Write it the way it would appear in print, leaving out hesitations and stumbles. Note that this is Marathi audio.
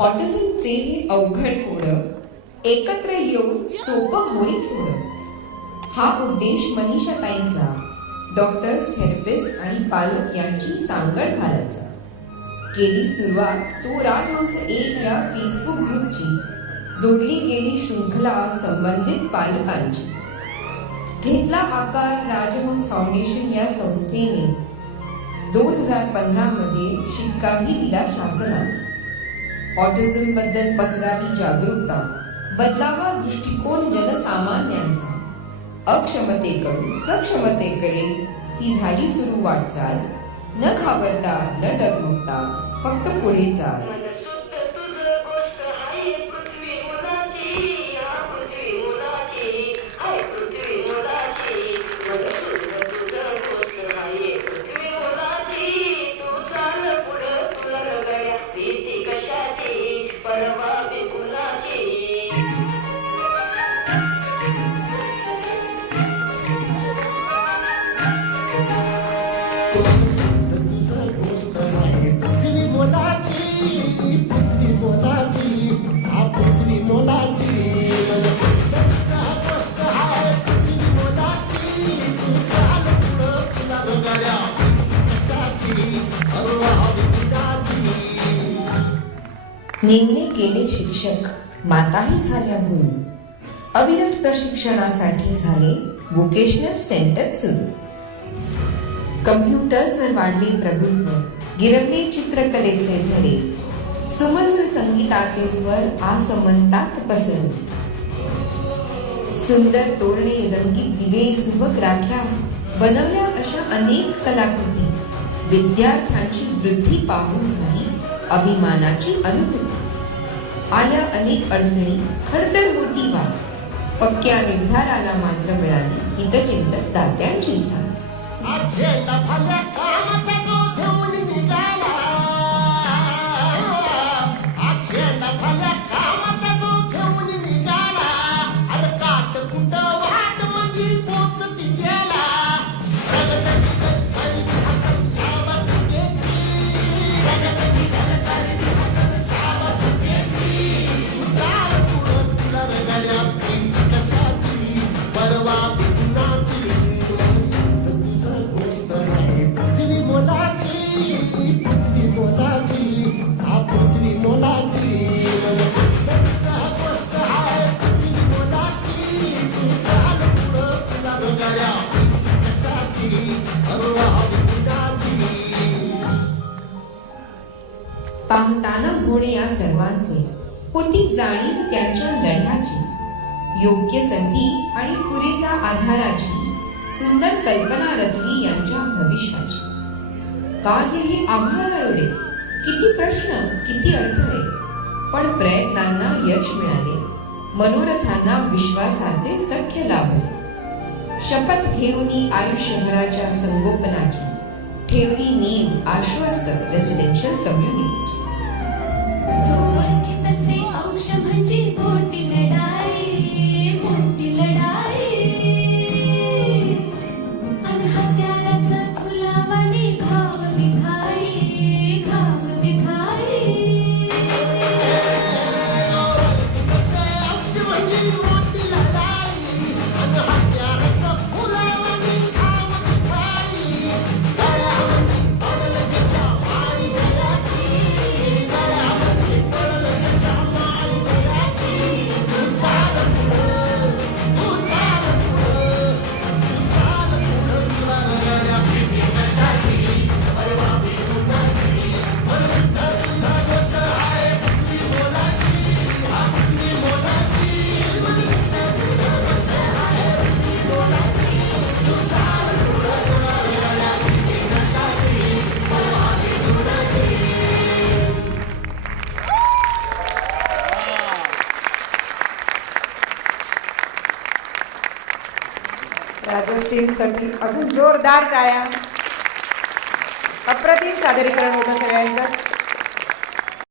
ऑटिझमचे हे अवघड होणं एकत्र येऊन सोपं होईल होणं, हा उद्देश मनीषाताईंचा डॉक्टर्स, थेरपिस्ट आणि पालक यांची सांगड घालायचा. केली सुरुवात तो राजहंस 1 या फेसबुक ग्रुपची, जोडली गेली शृंखला संबंधित पालकांची. घेतला आकार राजहंस फाउंडेशन या संस्थेने 2015 मध्ये शिक्काही दिला शासनाने. ऑटिझम बद्दल पसरावी जागरूकता, बदलावा दृष्टिकोन जनसामान्यांचा. अक्षमतेकडून सक्षमतेकडे ही झाली सुरू वाटचाल. न घाबरता न डगमगता फक्त पुढे चाल. नेमले गेले शिक्षक, माताही झाल्या गुरु. अविरत प्रशिक्षणासाठी झाले व्होकेशनल सेंटर सुरू. कम्प्युटर्सवर वाढले प्रभुत्व, गिरवले चित्रकलेचे धडे. सुमधुर संगीताचे स्वर आसमंतात पसरू. सुंदर तोरणे, रंगीत दिवे, सुबक राख्या, बनवल्या अशा अनेक कलाकृती. विद्यार्थ्यांची वृद्धी पाहून झाली अभिमानाची अनुभूती. आल्या अनेक अडचणी, खडतर होती वा, पक्क्या निर्धाराला मात्र मिळाली हितचिंतक दात्यांची साथ. पाहताना गुण या सर्वांचे, होती जाणीव त्यांच्या लढ्याची. योग्य संधी आणि पुरेसा आधाराची सुंदर कल्पना रचली यांच्या भविष्याची. कार्य हे आम्हाला एवढे, किती प्रश्न, किती अडथळे, पण प्रयत्नांना यश मिळाले. मनोरथांना विश्वासाचे सख्य लाभले. शपथ घेऊन आयुष्यभराच्या संगोपनाची ठेवली नीव आश्वस्त रेसिडेन्शियल कम्युनिटी. साठी अजून जोरदार टाळ्या. अप्रतिम सादरीकरण होतं सगळ्यांचं.